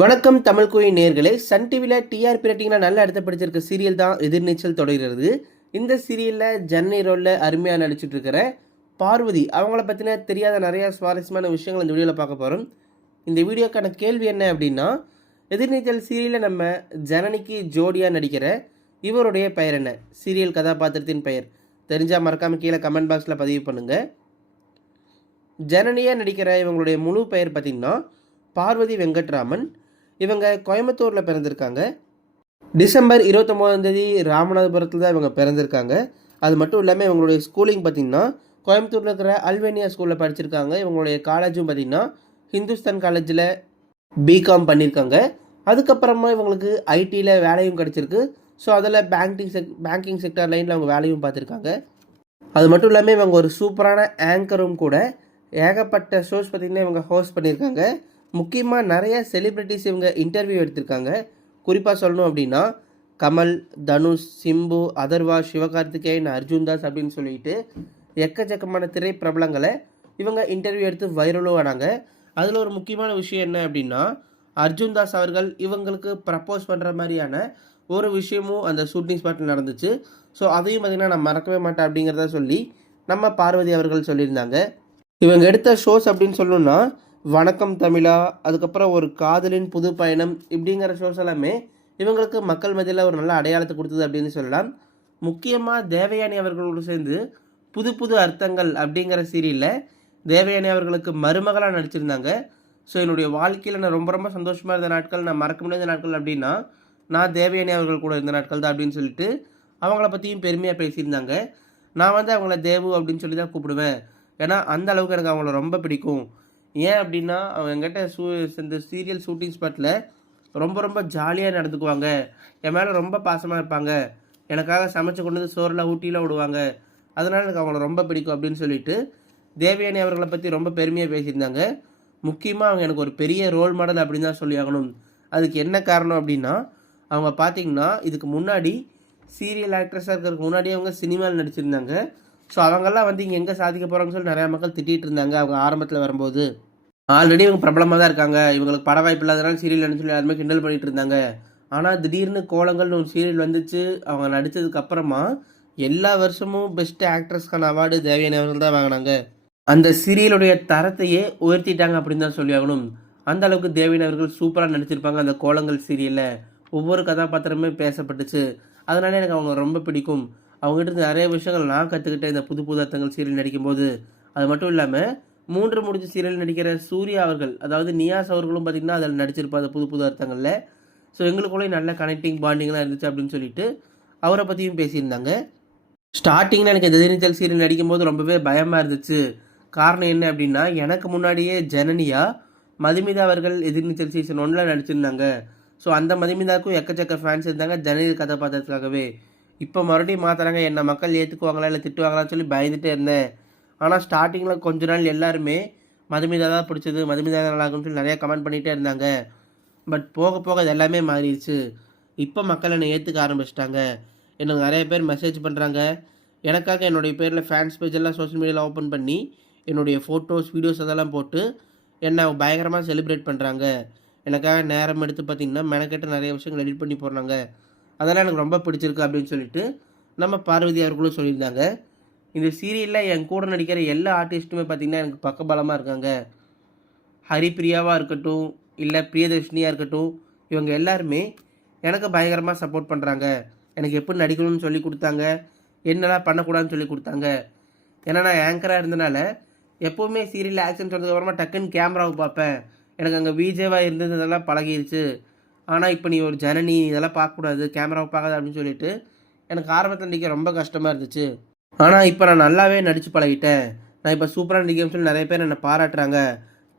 வணக்கம் தமிழ் கோயில் நேர்களே. சன் டிவியில் டிஆர்பி ரேட்டிங்கில் நல்ல இடத்த பிடிச்சிருக்க சீரியல் தான் எதிர்நீச்சல் தொடர்கிறது. இந்த சீரியலில் ஜனனி ரோலில் அருமையாக நடிச்சிட்டு இருக்கிற பார்வதி அவங்கள பற்றின தெரியாத நிறையா சுவாரஸ்யமான விஷயங்கள் இந்த வீடியோவில் பார்க்க போகிறோம். இந்த வீடியோக்கான கேள்வி என்ன அப்படின்னா, எதிர்நீச்சல் சீரியலில் நம்ம ஜனனிக்கு ஜோடியாக நடிக்கிற இவருடைய பெயர் என்ன? சீரியல் கதாபாத்திரத்தின் பெயர் தெரிஞ்சால் மறக்காமல் கீழே கமெண்ட் பாக்ஸில் பதிவு பண்ணுங்கள். ஜனனியாக நடிக்கிற இவங்களுடைய முழு பெயர் பார்த்திங்கன்னா பார்வதி வெங்கட்ராமன். இவங்க கோயம்புத்தூரில் பிறந்திருக்காங்க. டிசம்பர் 29 ராமநாதபுரத்தில் தான் இவங்க பிறந்திருக்காங்க. அது மட்டும் இல்லாமல் இவங்களுடைய ஸ்கூலிங் பார்த்திங்கன்னா கோயம்புத்தூரில் இருக்கிற அல்வேனியா ஸ்கூலில் படிச்சிருக்காங்க. இவங்களுடைய காலேஜும் பார்த்திங்கன்னா ஹிந்துஸ்தான் காலேஜில் பிகாம் பண்ணியிருக்காங்க. அதுக்கப்புறமா இவங்களுக்கு ஐடியில் வேலையும் கிடச்சிருக்கு. ஸோ அதில் பேங்கிங் செக்டர் லைனில் அவங்க வேலையும் பார்த்துருக்காங்க. அது மட்டும் இல்லாமல் இவங்க ஒரு சூப்பரான ஆங்கரும் கூட. ஏகப்பட்ட ஷோஸ் பார்த்திங்கன்னா இவங்க ஹோஸ்ட் பண்ணியிருக்காங்க. முக்கியமாக நிறைய செலிப்ரிட்டிஸ் இவங்க இன்டர்வியூ எடுத்திருக்காங்க. குறிப்பாக சொல்லணும் அப்படின்னா கமல், தனுஷ், சிம்பு, அதர்வா, சிவகார்த்திகேயன், அர்ஜுன் தாஸ் அப்படின்னு சொல்லிட்டு எக்கச்சக்கமான திரைப்பிரபலங்களை இவங்க இன்டர்வியூ எடுத்து வைரலும் ஆனாங்க. அதில் ஒரு முக்கியமான விஷயம் என்ன அப்படின்னா, அர்ஜுன் தாஸ் அவர்கள் இவங்களுக்கு ப்ரப்போஸ் பண்ணுற மாதிரியான ஒரு விஷயமும் அந்த ஷூட்டிங் ஸ்பாட்டில் நடந்துச்சு. ஸோ அதையும் பார்த்திங்கன்னா நான் மறக்கவே மாட்டேன் அப்படிங்கிறத சொல்லி நம்ம பார்வதி அவர்கள் சொல்லியிருந்தாங்க. இவங்க எடுத்த ஷோஸ் அப்படின்னு சொல்லணுன்னா வணக்கம் தமிழா, அதுக்கப்புறம் ஒரு காதலின் புது பயணம், இப்படிங்கிற ஷோஸ் எல்லாமே இவங்களுக்கு மக்கள் மத்தியில் ஒரு நல்ல அடையாளத்தை கொடுத்தது அப்படின்னு சொல்லலாம். முக்கியமாக தேவயானி அவர்களோடு சேர்ந்து புது புது அர்த்தங்கள் அப்படிங்கிற சீரியலில் தேவயானி அவர்களுக்கு மருமகளாக நடிச்சிருந்தாங்க. ஸோ என்னுடைய வாழ்க்கையில் நான் ரொம்ப ரொம்ப சந்தோஷமாக இருந்த நாட்கள், நான் மறக்க முடியாத நாட்கள் அப்படின்னா நான் தேவயானி அவர்கள் கூட இருந்த நாட்கள் தான் அப்படின்னு சொல்லிட்டு அவங்கள பற்றியும் பெருமையாக பேசியிருந்தாங்க. நான் அவங்கள தேவு அப்படின்னு சொல்லி தான் கூப்பிடுவேன். ஏன்னா அந்த அளவுக்கு எனக்கு அவங்கள ரொம்ப பிடிக்கும். ஏன் அப்படின்னா அவங்க என்கிட்ட இந்த சீரியல் ஷூட்டிங் ஸ்பாட்டில் ரொம்ப ரொம்ப ஜாலியாக நடந்துக்குவாங்க. என் மேலே ரொம்ப பாசமாக இருப்பாங்க. எனக்காக சமைச்சு கொண்டு வந்து சோறில் ஊட்டியில் விடுவாங்க. அதனால் எனக்கு அவங்கள ரொம்ப பிடிக்கும் அப்படின்னு சொல்லிட்டு தேவயானி அவர்களை பற்றி ரொம்ப பெருமையாக பேசியிருந்தாங்க. முக்கியமாக அவங்க எனக்கு ஒரு பெரிய ரோல் மாடல் அப்படின்னு தான் சொல்லி ஆகணும். அதுக்கு என்ன காரணம் அப்படின்னா, அவங்க பார்த்திங்கன்னா இதுக்கு முன்னாடி சீரியல் ஆக்ட்ரஸாக இருக்கிறதுக்கு முன்னாடி அவங்க சினிமாவில் நடிச்சிருந்தாங்க. ஸோ அவங்கெல்லாம் இங்கே எங்கே சாதிக்க போகிறாங்கன்னு சொல்லி நிறையா மக்கள் திட்டிகிட்டு இருந்தாங்க அவங்க ஆரம்பத்தில் வரும்போது. ஆல்ரெடி இவங்க பிரபலமாக தான் இருக்காங்க, இவங்களுக்கு பட வாய்ப்பு இல்லாதனால சீரியல் சொல்லி எல்லாருமே கிண்டல் பண்ணிகிட்டு இருந்தாங்க. ஆனால் திடீர்னு கோலங்கள்னு ஒரு சீரியல் வந்துச்சு. அவங்க நடித்ததுக்கப்புறமா எல்லா வருஷமும் பெஸ்ட் ஆக்ட்ரஸ்க்கான அவார்டு தேவயானி அவர்கள் தான் வாங்கினாங்க. அந்த சீரியலுடைய தரத்தையே உயர்த்திட்டாங்க அப்படின்னு தான் சொல்லி ஆகணும். அந்த அளவுக்கு தேவயானி அவர்கள் சூப்பராக நடிச்சிருப்பாங்க. அந்த கோலங்கள் சீரியலில் ஒவ்வொரு கதாபாத்திரமே பேசப்பட்டுச்சு. அதனால எனக்கு அவங்க ரொம்ப பிடிக்கும். அவங்ககிட்ட நிறைய விஷயங்கள் நான் கற்றுக்கிட்டேன் இந்த புது புது அர்த்தங்கள் சீரியல் நடிக்கும்போது. அது மட்டும் இல்லாமல் 3 முடிச்சு சீரியல் நடிக்கிற சூர்யா அவர்கள், அதாவது நியாஸ் அவர்களும் பார்த்திங்கன்னா அதில் நடிச்சிருப்பாங்க புது புது அர்த்தங்களில். ஸோ எங்களுக்குள்ளே நல்ல கனெக்டிங் பாண்டிங்லாம் இருந்துச்சு அப்படின்னு சொல்லிட்டு அவரை பற்றியும் பேசியிருந்தாங்க. ஸ்டார்டிங்கில் எனக்கு எதிர்நீச்சல் சீரியல் நடிக்கும்போது ரொம்பவே பயமாக இருந்துச்சு. காரணம் என்ன அப்படின்னா, எனக்கு முன்னாடியே ஜனனியா மதுமிதா அவர்கள் எதிர்நீச்சல் சீசன் 1 நடிச்சிருந்தாங்க. ஸோ அந்த மதுமிதாவுக்கும் எக்கச்சக்க ஃபேன்ஸ் இருந்தாங்க ஜனனி கதாபாத்திரத்துக்காகவே. இப்போ மறுபடியும் மாற்றுறாங்க, என்னை மக்கள் ஏற்றுக்குவாங்களா இல்லை திட்டுவாங்களான்னு சொல்லி பயந்துகிட்டே இருந்தேன். ஆனால் ஸ்டார்டிங்கில் கொஞ்ச நாள் எல்லாருமே மதுமிதா தான் பிடிச்சது, மதுமிதா நல்லாகுன்னு சொல்லி நிறையா கமெண்ட் பண்ணிகிட்டே இருந்தாங்க. பட் போக போக அது எல்லாமே மாறிடுச்சு. இப்போ மக்கள் என்னை ஏற்றுக்க ஆரம்பிச்சிட்டாங்க. எனக்கு நிறைய பேர் மெசேஜ் பண்ணுறாங்க. எனக்காக என்னுடைய பேரில் ஃபேன்ஸ் பேஜ் எல்லாம் சோஷியல் மீடியாவில் ஓப்பன் பண்ணி என்னுடைய ஃபோட்டோஸ், வீடியோஸ் அதெல்லாம் போட்டு என்னை பயங்கரமாக செலிப்ரேட் பண்ணுறாங்க. எனக்காக நேரம் எடுத்து பார்த்திங்கன்னா மெனக்கெட்டு நிறைய விஷயங்கள் எடிட் பண்ணி போடுறாங்க. அதெல்லாம் எனக்கு ரொம்ப பிடிச்சிருக்கு அப்படின்னு சொல்லிட்டு நம்ம பார்வதி அவர்களும் சொல்லியிருந்தாங்க. இந்த சீரியலில் என் கூட நடிக்கிற எல்லா ஆர்டிஸ்ட்டுமே பார்த்திங்கன்னா எனக்கு பக்கபலமாக இருக்காங்க. ஹரிப்பிரியாவாக இருக்கட்டும், இல்லை பிரியதர்ஷினியாக இருக்கட்டும், இவங்க எல்லாருமே எனக்கு பயங்கரமாக சப்போர்ட் பண்ணுறாங்க. எனக்கு எப்படி நடிக்கணும்னு சொல்லி கொடுத்தாங்க, என்னெல்லாம் பண்ணக்கூடாதுன்னு சொல்லி கொடுத்தாங்க. ஏன்னா நான் ஆங்கராக இருந்தனால எப்போவுமே சீரியல் ஆக்ஷன் சொன்னதுக்கப்புறமா டக்குன்னு கேமராவை பார்ப்பேன். எனக்கு அங்கே விஜேவாக இருந்ததெல்லாம் பழகிடுச்சு. ஆனால் இப்போ நீ ஒரு ஜனனி, இதெல்லாம் பார்க்கக்கூடாது, கேமராவை பார்க்காது அப்படின்னு சொல்லிட்டு எனக்கு ஆரம்பத்தில் நடிக்க ரொம்ப கஷ்டமாக இருந்துச்சு. ஆனால் இப்போ நான் நல்லாவே நடித்து பழகிட்டேன். நான் இப்போ சூப்பராக நடிக்கணும்னு சொல்லி நிறைய பேர் என்னை பாராட்டுறாங்க.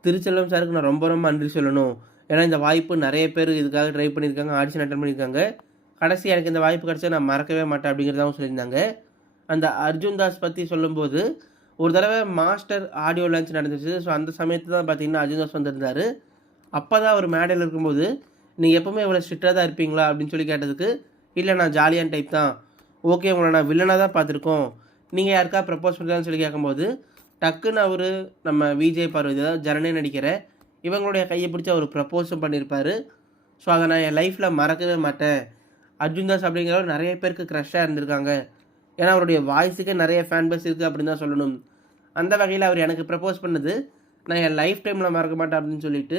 திருச்செல்வம் சாருக்கு நான் ரொம்ப ரொம்ப நன்றி சொல்லணும். ஏன்னா இந்த வாய்ப்பு நிறைய பேர் இதுக்காக ட்ரை பண்ணியிருக்காங்க, ஆடிஷன் அட்டன் பண்ணியிருக்காங்க. கடைசி எனக்கு இந்த வாய்ப்பு கிடச்சா நான் மறக்கவே மாட்டேன் அப்படிங்கிறதாவும் சொல்லியிருந்தாங்க. அந்த அர்ஜுன் தாஸ் பற்றி சொல்லும்போது ஒரு தடவை மாஸ்டர் ஆடியோ லான்ச் நடந்துச்சு. ஸோ அந்த சமயத்தில் தான் பார்த்திங்கன்னா அர்ஜுன் தாஸ் வந்திருந்தார். அப்போ தான் அவர் மேடையில் இருக்கும்போது நீங்கள் எப்போவுமே இவ்வளோ ஸ்ட்ரிக்டாக தான் இருப்பீங்களா அப்படின்னு சொல்லி கேட்டதுக்கு, இல்லை நான் ஜாலியான டைப் தான், ஓகே உங்களை நான் வில்லனாக தான் பார்த்துருக்கோம், நீங்கள் யாருக்கா ப்ரப்போஸ் பண்ணுறான்னு சொல்லி கேட்கும்போது டக்குன்னு அவர் நம்ம விஜய் பார்வதி, அதாவது ஜனனி நடிக்கிற இவங்களுடைய கையை பிடிச்சி அவர் ப்ரப்போஸும் பண்ணியிருப்பார். ஸோ அதை நான் என் லைஃப்பில் மறக்கவே மாட்டேன். அர்ஜுன் தாஸ் அப்படிங்கிறவர் நிறைய பேருக்கு க்ரஷ்ஷாக இருந்திருக்காங்க. ஏன்னா அவருடைய வாய்ஸுக்கே நிறைய ஃபேன் பேஸ் இருக்குது அப்படின்னு தான் சொல்லணும். அந்த வகையில் அவர் எனக்கு ப்ரப்போஸ் பண்ணது நான் என் லைஃப் டைமில் மறக்க மாட்டேன் அப்படின்னு சொல்லிட்டு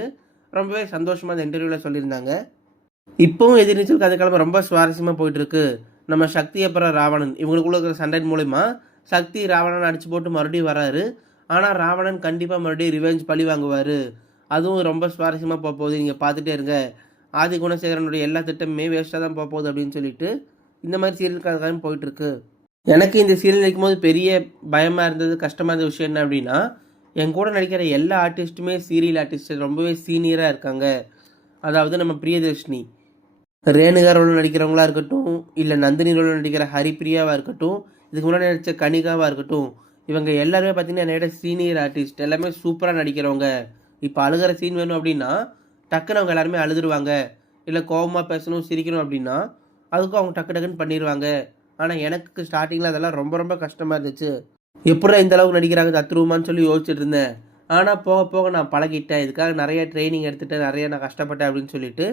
ரொம்பவே சந்தோஷமாக அந்த இன்டர்வியூவில் சொல்லியிருந்தாங்க. இப்போவும் எதிர்நீச்சல் கதைக்கிழமை ரொம்ப சுவாரஸ்யமாக போயிட்டுருக்கு. நம்ம சக்தி அப்புறம் ராவணன் இவங்களுக்குள்ள இருக்கிற சண்டை மூலிமா சக்தி ராவணன் அடித்து போட்டு மறுபடியும் வராரு. ஆனால் ராவணன் கண்டிப்பாக மறுபடியும் ரிவெஞ்ச் பழி வாங்குவார். அதுவும் ரொம்ப சுவாரஸ்யமாக போக போகுது, நீங்கள் பார்த்துட்டே இருங்க. ஆதி குணசேகரனுடைய எல்லா திட்டமுமே வேஸ்ட்டாக தான் போக போகுது அப்படின்னு சொல்லிட்டு இந்த மாதிரி சீரியல் கதை போயிட்டுருக்கு. எனக்கு இந்த சீரியல் நடிக்கும்போது பெரிய பயமாக இருந்தது, கஷ்டமாக இருந்த விஷயம் என்ன அப்படின்னா, என் கூட நடிக்கிற எல்லா ஆர்டிஸ்ட்டுமே சீரியல் ஆர்டிஸ்ட் ரொம்பவே சீனியராக இருக்காங்க. அதாவது நம்ம பிரியதர்ஷினி, ரேணுகா ரோல் நடிக்கிறவங்களா இருக்கட்டும், இல்லை நந்தினி ரோல் நடிக்கிற ஹரிப்பிரியாவாக இருக்கட்டும், இதுக்கு முன்னாடி நடித்த கனிகாவாக இருக்கட்டும், இவங்க எல்லாருமே பார்த்தீங்கன்னா என்னோட சீனியர் ஆர்டிஸ்ட், எல்லாமே சூப்பராக நடிக்கிறவங்க. இப்போ அழுகிற சீன் வேணும் அப்படின்னா டக்குன்னு அவங்க எல்லாருமே அழுதுருவாங்க. இல்லை கோபமாக பேசணும் சிரிக்கணும் அப்படின்னா அதுக்கும் அவங்க டக்கு டக்குன்னு பண்ணிடுவாங்க. ஆனால் எனக்கு ஸ்டார்டிங்கில் அதெல்லாம் ரொம்ப ரொம்ப கஷ்டமாக இருந்துச்சு. எப்படா இந்த அளவுக்கு நடிக்கிறாங்க தத்ரூமான்னு சொல்லி யோசிச்சுட்டு இருந்தேன். ஆனால் போக போக நான் பழகிட்டேன். இதுக்காக நிறைய ட்ரைனிங் எடுத்துகிட்டேன், நிறைய நான் கஷ்டப்பட்டேன் அப்படின்னு சொல்லிட்டு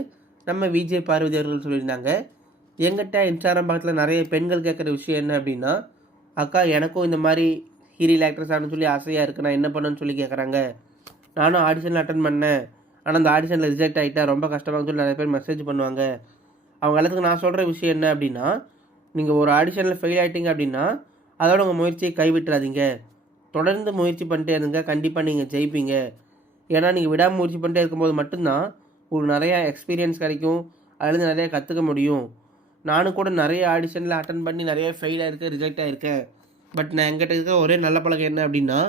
நம்ம விஜய் பார்வதி அவர்கள் சொல்லியிருந்தாங்க. எங்கிட்ட இன்ஸ்டாகிராம் பக்கத்தில் நிறைய பெண்கள் கேட்குற விஷயம் என்ன அப்படின்னா, அக்கா எனக்கும் இந்த மாதிரி ஹீரியல் ஆக்ட்ரஸ் ஆகணும்னு சொல்லி ஆசையாக இருக்குது, நான் என்ன பண்ணுன்னு சொல்லி கேட்குறாங்க. நானும் ஆடிஷனில் அட்டன் பண்ணேன், ஆனால் அந்த ஆடிஷனில் ரிஜெக்ட் ஆகிட்டேன், ரொம்ப கஷ்டமாகன்னு சொல்லி நிறைய பேர் மெசேஜ் பண்ணுவாங்க. அவங்க எல்லாத்துக்கும் நான் சொல்கிற விஷயம் என்ன அப்படின்னா, நீங்கள் ஒரு ஆடிஷனில் ஃபெயில் ஆகிட்டீங்க அப்படின்னா அதோட உங்கள் முயற்சியை கைவிட்டுறாதீங்க. தொடர்ந்து முயற்சி பண்ணிட்டே இருங்க, கண்டிப்பாக நீங்கள் ஜெயிப்பீங்க. ஏன்னா நீங்கள் விடாமல் முயற்சி பண்ணிட்டே இருக்கும்போது மட்டும்தான் உங்களுக்கு நிறையா எக்ஸ்பீரியன்ஸ் கிடைக்கும், அதுலேருந்து நிறையா கற்றுக்க முடியும். நானும் கூட நிறைய ஆடிஷனில் அட்டன் பண்ணி நிறைய ஃபெயில் ஆகிருக்கேன், ரிஜெக்ட் ஆகிருக்கேன். பட் நான் என்கிட்ட இருக்க ஒரே நல்ல பழக்கம் என்ன அப்படின்னா,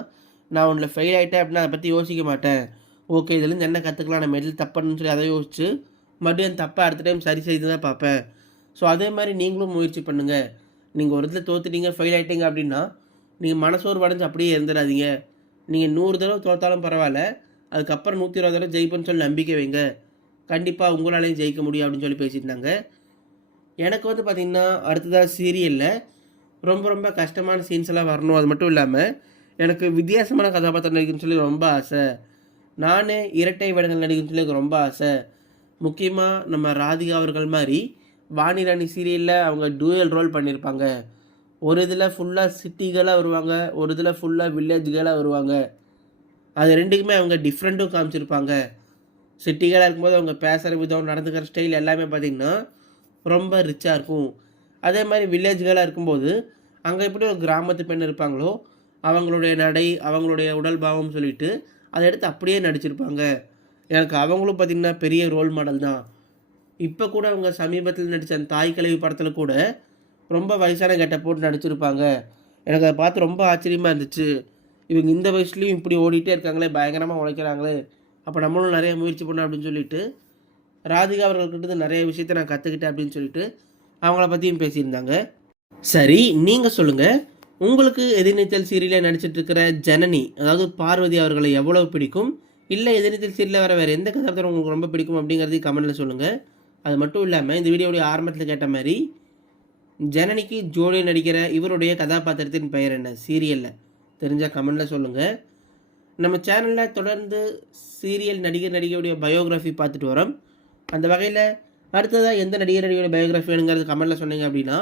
நான் ஒன்றில் ஃபெயில் ஆகிட்டேன் அப்படின்னா அதை பற்றி யோசிக்க மாட்டேன். ஓகே இதுலேருந்து என்ன கற்றுக்கலாம், நம்ம எதில் தப்புன்னு சொல்லி அதை யோசிச்சு மறுபடியும் அந்த தப்பை அடுத்த டைம் சரி செய்து தான் பார்ப்பேன். ஸோ அதே மாதிரி நீங்களும் முயற்சி பண்ணுங்கள். நீங்கள் ஒரு இடத்துல தோற்றுட்டீங்க, ஃபெயில் ஆகிட்டீங்க அப்படின்னா நீங்கள் மனசோர்வு அடைஞ்சு அப்படியே இருந்துடாதீங்க. நீங்கள் 100 தடவை தோற்றாலும் பரவாயில்ல, அதுக்கப்புறம் 120 தடவை ஜெயிப்பேன்னு சொல்லி நம்பிக்கை வைங்க. கண்டிப்பாக உங்களாலையும் ஜெயிக்க முடியும் அப்படின்னு சொல்லி பேசியிருந்தாங்க. எனக்கு வந்து பார்த்திங்கன்னா அடுத்ததாக சீரியலில் ரொம்ப ரொம்ப கஷ்டமான சீன்ஸ் எல்லாம் வரணும். அது மட்டும் இல்லாமல் எனக்கு வித்தியாசமான கதாபாத்திரம் நடிக்கணும்னு சொல்லி ரொம்ப ஆசை. நானே இரட்டை வேடங்கள் நடிக்கணும்னு சொல்லி எனக்கு ரொம்ப ஆசை. முக்கியமாக நம்ம ராதிகா அவர்கள் மாதிரி வாணிராணி சீரியலில் அவங்க டூயல் ரோல் பண்ணியிருப்பாங்க. ஒரு இதில் ஃபுல்லாக சிட்டிகளாக வருவாங்க, ஒரு இதில் ஃபுல்லாக வில்லேஜ்களாக வருவாங்க. அது ரெண்டுக்குமே அவங்க டிஃப்ரெண்ட்டும் காமிச்சிருப்பாங்க. சிட்டிகளாக இருக்கும்போது அவங்க பேசுகிற விதம், நடந்துக்கிற ஸ்டைல் எல்லாமே பார்த்திங்கன்னா ரொம்ப ரிச்சாக இருக்கும். அதே மாதிரி வில்லேஜ்களாக இருக்கும்போது அங்கே எப்படி ஒரு கிராமத்து பெண் இருப்பாங்களோ அவங்களுடைய நடை, அவங்களுடைய உடல் பாவம் சொல்லிட்டு அதை எடுத்து அப்படியே நடிச்சிருப்பாங்க. எனக்கு அவங்களும் பார்த்திங்கன்னா பெரிய ரோல் மாடல் தான். இப்போ கூட அவங்க சமீபத்தில் நடித்த அந்த தாய் கிழவி படத்தில் கூட ரொம்ப வயசான கெட்ட போட்டு நடிச்சிருப்பாங்க. எனக்கு அதை பார்த்து ரொம்ப ஆச்சரியமாக இருந்துச்சு. இவங்க இந்த வயசுலேயும் இப்படி ஓடிட்டே இருக்காங்களே, பயங்கரமாக உழைக்கிறாங்களே, அப்போ நம்மளும் நிறைய முயற்சி பண்ணோம் அப்படின்னு சொல்லிட்டு ராதிகா அவர்கள்கிட்ட நிறைய விஷயத்தை நான் கற்றுக்கிட்டேன் அப்படின்னு சொல்லிட்டு அவங்கள பற்றியும் பேசியிருந்தாங்க. சரி நீங்கள் சொல்லுங்கள், உங்களுக்கு எதிர்நீச்சல் சீரியலில் நடிச்சிட்ருக்கிற ஜனனி அதாவது பார்வதி அவர்களை எவ்வளோ பிடிக்கும், இல்லை எதிர்நீச்சல் சீரியலில் வேறு எந்த கதாபாத்திரம் உங்களுக்கு ரொம்ப பிடிக்கும் அப்படிங்கிறதையும் கமெண்ட்டில் சொல்லுங்கள். அது மட்டும் இல்லாமல் இந்த வீடியோடைய ஆரம்பத்தில் கேட்ட மாதிரி ஜனனிக்கு ஜோடி நடிக்கிற இவருடைய கதாபாத்திரத்தின் பெயர் என்ன சீரியலில் தெரிஞ்சால் கமெண்ட்டில் சொல்லுங்கள். நம்ம சேனலில் தொடர்ந்து சீரியல் நடிகர் நடிகையுடைய பயோகிராஃபி பார்த்துட்டு வரோம். அந்த வகையில் அடுத்ததாக எந்த நடிகர் நடிகையோட பயோகிராஃபி வேணுங்கிறது கமெண்ட்டில் சொன்னீங்க அப்படின்னா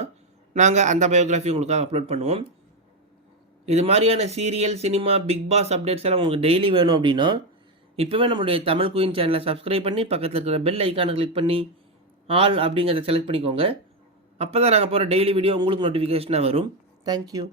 நாங்கள் அந்த பயோகிராஃபி உங்களுக்காக அப்லோட் பண்ணுவோம். இது மாதிரியான serial, cinema, Bigg Boss updates எல்லாம் உங்களுக்கு டெய்லி வேணும் அப்படின்னா இப்போவே நம்மளுடைய தமிழ் குயின் சேனலை சப்ஸ்கிரைப் பண்ணி பக்கத்தில் இருக்கிற பெல் ஐக்கானை கிளிக் பண்ணி ஆல் அப்படிங்கிறத செலக்ட் பண்ணிக்கோங்க. அப்போ தான் நாங்கள் போகிற டெய்லி வீடியோ உங்களுக்கு நோட்டிஃபிகேஷனாக வரும். தேங்க்யூ.